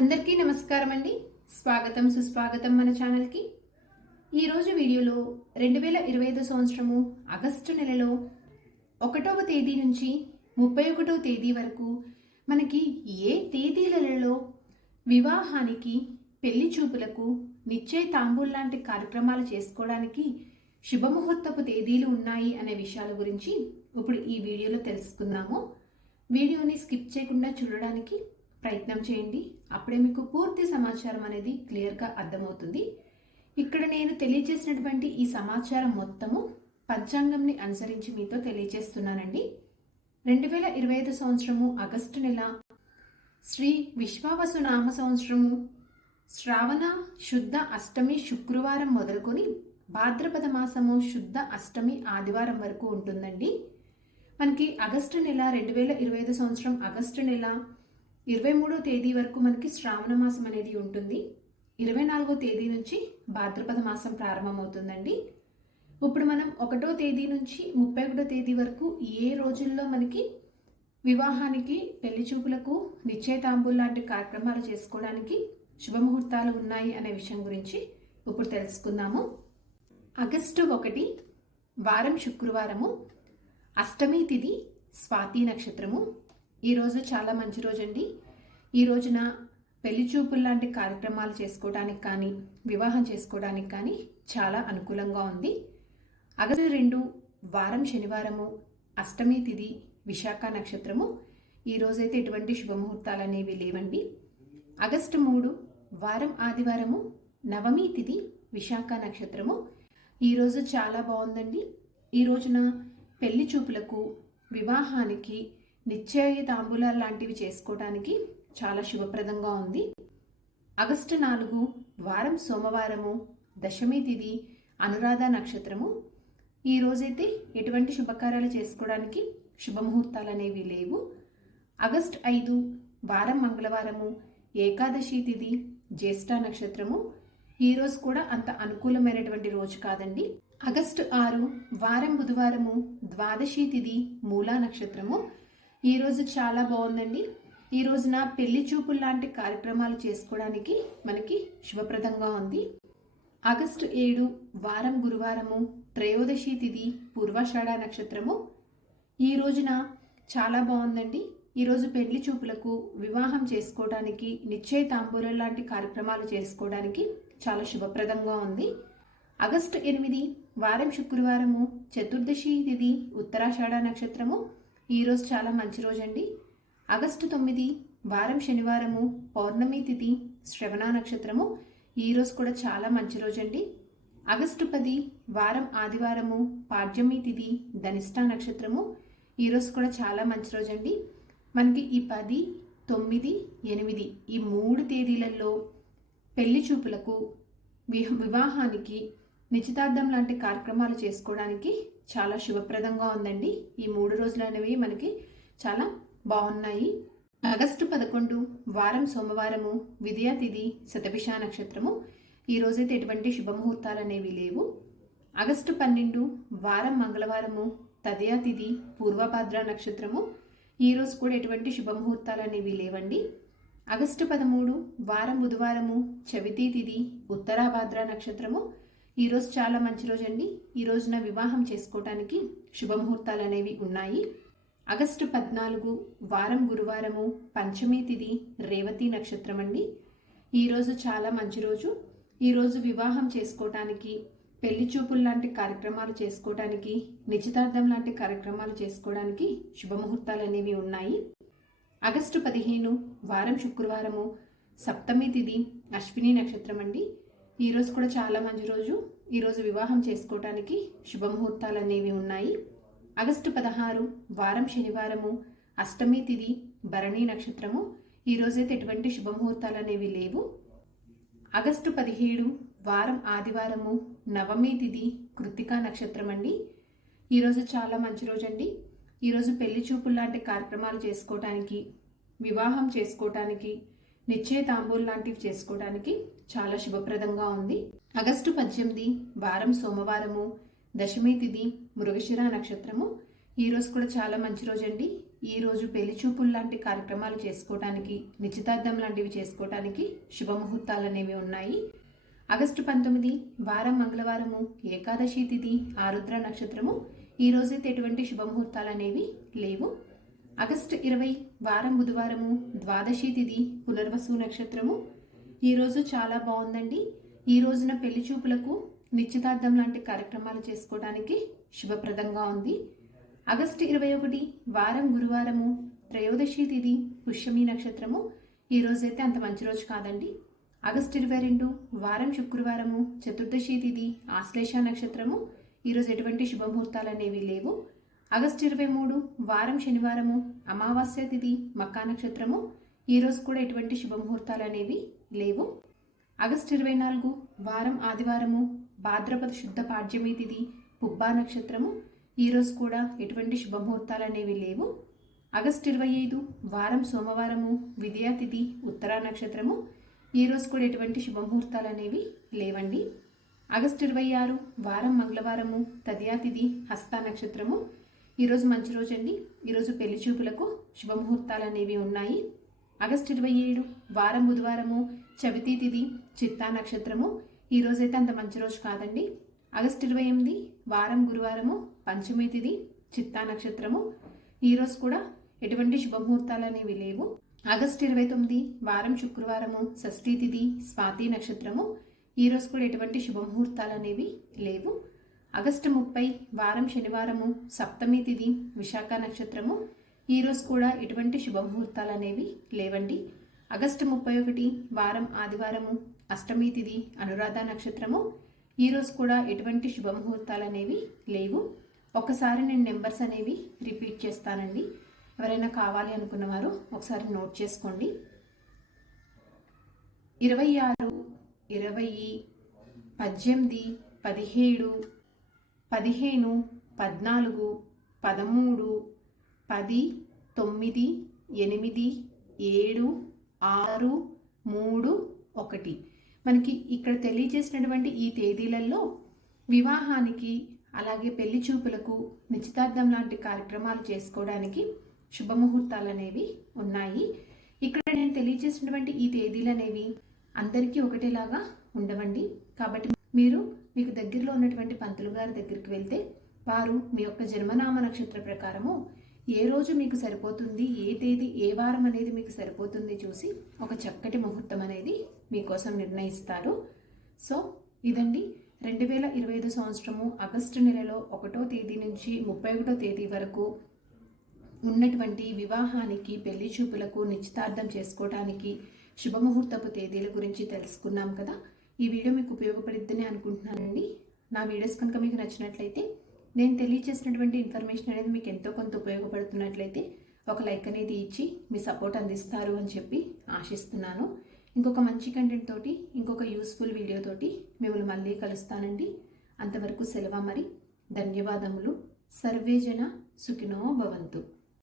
అందరికీ నమస్కారం అండి. స్వాగతం సుస్వాగతం మన ఛానల్కి. ఈరోజు వీడియోలో 2025 సంవత్సరము ఆగస్టు నెలలో 1వ తేదీ నుంచి 31వ తేదీ వరకు మనకి ఏ తేదీలలో వివాహానికి, పెళ్లి చూపులకు, నిశ్చయ తాంబూల్ లాంటి కార్యక్రమాలు చేసుకోవడానికి శుభముహూర్తపు తేదీలు ఉన్నాయి అనే విషయాల గురించి ఇప్పుడు ఈ వీడియోలో తెలుసుకుందాము. వీడియోని స్కిప్ చేయకుండా చూడడానికి ప్రయత్నం చేయండి. అప్పుడే మీకు పూర్తి సమాచారం అనేది క్లియర్గా అర్థమవుతుంది. ఇక్కడ నేను తెలియజేసినటువంటి ఈ సమాచారం మొత్తము పంచాంగంని అనుసరించి మీతో తెలియజేస్తున్నానండి. 2025 సంవత్సరము ఆగస్టు నెల శ్రీ విశ్వావసు నామ సంవత్సరము శ్రావణ శుద్ధ అష్టమి శుక్రవారం మొదలుకొని భాద్రపద మాసము శుద్ధ అష్టమి ఆదివారం వరకు ఉంటుందండి. మనకి ఆగస్టు నెల 2025 సంవత్సరం ఆగస్టు నెల 23వ తేదీ వరకు మనకి శ్రావణ మాసం అనేది ఉంటుంది. 24వ తేదీ నుంచి భాద్రపద మాసం ప్రారంభమవుతుందండి. ఇప్పుడు మనం 1వ తేదీ నుంచి 31వ తేదీ వరకు ఏ రోజుల్లో మనకి వివాహానికి, పెళ్లి చూపులకు, నిశ్చయతాంబూల్ లాంటి కార్యక్రమాలు చేసుకోవడానికి శుభముహూర్తాలు ఉన్నాయి అనే విషయం గురించి ఇప్పుడు తెలుసుకుందాము. ఆగస్టు 1 వారం శుక్రవారము, అష్టమి తిథి, స్వాతి నక్షత్రము. ఈరోజు చాలా మంచి రోజు అండి. ఈ రోజున పెళ్లి చూపులు లాంటి కార్యక్రమాలు చేసుకోవడానికి కానీ, వివాహం చేసుకోవడానికి కానీ చాలా అనుకూలంగా ఉంది. ఆగస్టు 2 వారం శనివారము, అష్టమి తిథి, విశాఖ నక్షత్రము. ఈ రోజైతే ఎటువంటి శుభముహూర్తాలు అనేవి లేవండి. ఆగస్టు 3 వారం ఆదివారము, నవమి తిథి, విశాఖ నక్షత్రము. ఈరోజు చాలా బాగుందండి. ఈ రోజున పెళ్లి చూపులకు, వివాహానికి, నిశ్చయ తాంబూలాలు లాంటివి చేసుకోవడానికి చాలా శుభప్రదంగా ఉంది. ఆగస్టు 4 వారం సోమవారము, దశమి తిథి, అనురాధ నక్షత్రము. ఈ రోజైతే ఎటువంటి శుభకార్యాలు చేసుకోవడానికి శుభముహూర్తాలు అనేవి లేవు. ఆగస్టు 5 వారం మంగళవారము, ఏకాదశి తిథి, జ్యేష్ఠ నక్షత్రము. ఈ రోజు కూడా అంత అనుకూలమైనటువంటి రోజు కాదండి. ఆగస్టు 6 వారం బుధవారము, ద్వాదశి తిథి, మూలా నక్షత్రము. ఈ రోజు చాలా బాగుందండి. ఈ రోజున పెళ్లి చూపులు లాంటి కార్యక్రమాలు చేసుకోవడానికి మనకి శుభప్రదంగా ఉంది. ఆగస్టు 7 వారం గురువారము, త్రయోదశి తిథి, పూర్వాషాఢ నక్షత్రము. ఈ రోజున చాలా బాగుందండి. ఈరోజు పెళ్లి చూపులకు, వివాహం చేసుకోవడానికి, నిశ్చయ తాంబూలం లాంటి కార్యక్రమాలు చేసుకోవడానికి చాలా శుభప్రదంగా ఉంది. ఆగస్టు 8 వారం శుక్రవారము, చతుర్దశి తిథి, ఉత్తరాషాఢ నక్షత్రము. ఈరోజు చాలా మంచి రోజు అండి. ఆగస్టు 9 వారం శనివారము, పౌర్ణమి తిథి, శ్రవణ నక్షత్రము. ఈరోజు కూడా చాలా మంచి రోజు అండి. ఆగస్టు 10 వారం ఆదివారము, పాడ్యమి తిథి, ధనిష్ట నక్షత్రము. ఈరోజు కూడా చాలా మంచి రోజు అండి. మనకి ఈ 10, 9, 8 ఈ 3 తేదీలలో పెళ్లి చూపులకు, వివాహానికి, నిశ్చితార్థం లాంటి కార్యక్రమాలు చేసుకోవడానికి చాలా శుభప్రదంగా ఉందండి. ఈ 3 రోజులు అనేవి మనకి చాలా బాగున్నాయి. ఆగస్టు 11 వారం సోమవారము, విద్యా తిథి, శతభిష నక్షత్రము. ఈ రోజైతే ఎటువంటి శుభముహూర్తాలు అనేవి లేవు. ఆగస్టు 12 వారం మంగళవారము, తదయ తిథి, పూర్వభాద్ర నక్షత్రము. ఈ రోజు కూడా ఎటువంటి శుభముహూర్తాలు అనేవి లేవండి. ఆగస్టు 13 వారం బుధవారము, చవితి తిథి, ఉత్తరాభాద్ర నక్షత్రము. ఈరోజు చాలా మంచి రోజు అండి. ఈ రోజున వివాహం చేసుకోవటానికి శుభముహూర్తాలు అనేవి ఉన్నాయి. ఆగస్టు 14 వారం గురువారము, పంచమి తిథి, రేవతి నక్షత్రం అండి. ఈరోజు చాలా మంచి రోజు. ఈరోజు వివాహం చేసుకోవటానికి, పెళ్లి చూపులు లాంటి కార్యక్రమాలు చేసుకోవటానికి, నిశ్చితార్థం లాంటి కార్యక్రమాలు చేసుకోవడానికి శుభముహూర్తాలు అనేవి ఉన్నాయి. ఆగస్టు 15 వారం శుక్రవారము, సప్తమి తిథి, అశ్విని నక్షత్రం అండి. ఈరోజు కూడా చాలా మంచి రోజు. ఈరోజు వివాహం చేసుకోవటానికి శుభముహూర్తాలు అనేవి ఉన్నాయి. ఆగస్టు 16 వారం శనివారము, అష్టమి తిథి, భరణి నక్షత్రము. ఈరోజైతే ఎటువంటి శుభముహూర్తాలు అనేవి లేవు. ఆగస్టు 17 వారం ఆదివారము, నవమి తిథి, కృత్తికా నక్షత్రం అండి. ఈరోజు చాలా మంచి రోజు అండి. ఈరోజు పెళ్లి చూపులు లాంటి కార్యక్రమాలు చేసుకోవటానికి, వివాహం చేసుకోవటానికి, నిశ్చయ తాంబూల్ లాంటివి చేసుకోవడానికి చాలా శుభప్రదంగా ఉంది. ఆగస్టు 18 వారం సోమవారము, దశమి తిథి, మృగశిర నక్షత్రము. ఈరోజు కూడా చాలా మంచి రోజు అండి. ఈరోజు పెళ్లి చూపులు లాంటి కార్యక్రమాలు చేసుకోవడానికి, నిశ్చితార్థం లాంటివి చేసుకోవడానికి శుభముహూర్తాలు అనేవి ఉన్నాయి. ఆగస్టు 19 వారం మంగళవారము, ఏకాదశి తిథి, ఆరుద్ర నక్షత్రము. ఈ రోజైతే ఎటువంటి శుభముహూర్తాలు అనేవి లేవు. ఆగస్టు 20 వారం బుధవారము, ద్వాదశి తిథి, పునర్వసు నక్షత్రము. ఈరోజు చాలా బాగుందండి. ఈ రోజున పెళ్లి చూపులకు, నిశ్చితార్థం లాంటి కార్యక్రమాలు చేసుకోవడానికి శుభప్రదంగా ఉంది. ఆగస్టు 21 వారం గురువారము, త్రయోదశి తిథి, పుష్యమి నక్షత్రము. ఈ రోజైతే అంత మంచి రోజు కాదండి. ఆగస్టు 22 వారం శుక్రవారము, చతుర్దశి తిథి, ఆశ్లేష నక్షత్రము. ఈరోజు ఎటువంటి శుభముహూర్తాలు అనేవి లేవు. ఆగస్టు 23 వారం శనివారము, అమావాస్య తిథి, మకా నక్షత్రము. ఈరోజు కూడా ఎటువంటి శుభముహూర్తాలు అనేవి లేవు. ఆగస్టు 24 వారం ఆదివారము, భాద్రపద శుద్ధ పాడ్యమి తిథి, పుబ్బా నక్షత్రము. ఈరోజు కూడా ఎటువంటి శుభముహూర్తాలు అనేవి లేవు. ఆగస్టు 25 వారం సోమవారము, విద్యా తిథి, ఉత్తరా నక్షత్రము. ఈరోజు కూడా ఎటువంటి శుభముహూర్తాలు అనేవి లేవండి. ఆగస్టు 26 వారం మంగళవారము, తదియా తిథి, హస్త నక్షత్రము. ఈరోజు మంచి రోజు అండి. ఈరోజు పెళ్లి చూపులకు శుభముహూర్తాలు అనేవి ఉన్నాయి. ఆగస్టు 27 వారం బుధవారము, చవితి తిథి, చిత్తా నక్షత్రము. ఈ రోజైతే అంత మంచి రోజు కాదండి. ఆగస్టు 28 వారం గురువారము, పంచమి తిథి, చిత్తా నక్షత్రము. ఈరోజు కూడా ఎటువంటి శుభముహూర్తాలు అనేవి లేవు. ఆగస్టు 29 వారం శుక్రవారము, షష్ఠీ తిథి, స్వాతి నక్షత్రము. ఈరోజు కూడా ఎటువంటి శుభముహూర్తాలు అనేవి లేవు. ఆగస్టు 30 వారం శనివారము, సప్తమి తిథి, విశాఖ నక్షత్రము. ఈరోజు కూడా ఎటువంటి శుభముహూర్తాలు అనేవి లేవండి. ఆగస్టు 31 వారం ఆదివారము, అష్టమి తిథి, అనురాధ నక్షత్రము. ఈరోజు కూడా ఎటువంటి శుభముహూర్తాలు అనేవి లేవు. ఒకసారి నేను నెంబర్స్ అనేవి రిపీట్ చేస్తానండి. ఎవరైనా కావాలి అనుకున్నవారు ఒకసారి నోట్ చేసుకోండి. 26, 20, 18, 17, 15, 14, 13, 10, 9, 8, 7, 6, 3, 1. మనకి ఇక్కడ తెలియజేసినటువంటి ఈ తేదీలలో వివాహానికి, అలాగే పెళ్లి చూపులకు, నిశ్చితార్థం లాంటి కార్యక్రమాలు చేసుకోవడానికి శుభముహూర్తాలు అనేవి ఉన్నాయి. ఇక్కడ నేను తెలియజేసినటువంటి ఈ తేదీలు అనేవి అందరికీ ఒకటేలాగా ఉండవండి. కాబట్టి మీకు దగ్గరలో ఉన్నటువంటి పంతులు గారి దగ్గరికి వెళ్తే వారు మీ యొక్క జన్మనామ నక్షత్ర ప్రకారము ఏ రోజు మీకు సరిపోతుంది, ఏ తేదీ, ఏ వారం అనేది మీకు సరిపోతుంది చూసి ఒక చక్కటి ముహూర్తం అనేది మీకోసం నిర్ణయిస్తారు. సో ఇదండి 2025 సంవత్సరము ఆగస్టు నెలలో 1వ తేదీ నుంచి 31వ తేదీ వరకు ఉన్నటువంటి వివాహానికి, పెళ్లి చూపులకు, నిశ్చితార్థం చేసుకోవడానికి శుభముహూర్తపు తేదీల గురించి తెలుసుకున్నాం కదా. ఈ వీడియో మీకు ఉపయోగపడుతుందని అనుకుంటున్నానండి. నా వీడియోస్ కనుక మీకు నచ్చినట్లయితే, నేను తెలియజేసినటువంటి ఇన్ఫర్మేషన్ అనేది మీకు ఎంతో కొంత ఉపయోగపడుతున్నట్లయితే ఒక లైక్ అనేది ఇచ్చి మీ సపోర్ట్ అందిస్తారు అని చెప్పి ఆశిస్తున్నాను. ఇంకొక మంచి కంటెంట్ తోటి, ఇంకొక యూస్ఫుల్ వీడియో తోటి మిమ్మల్ని మళ్ళీ కలుస్తానండి. అంతవరకు సెలవు మరి. ధన్యవాదములు. సర్వేజన సుఖినో భవంతు.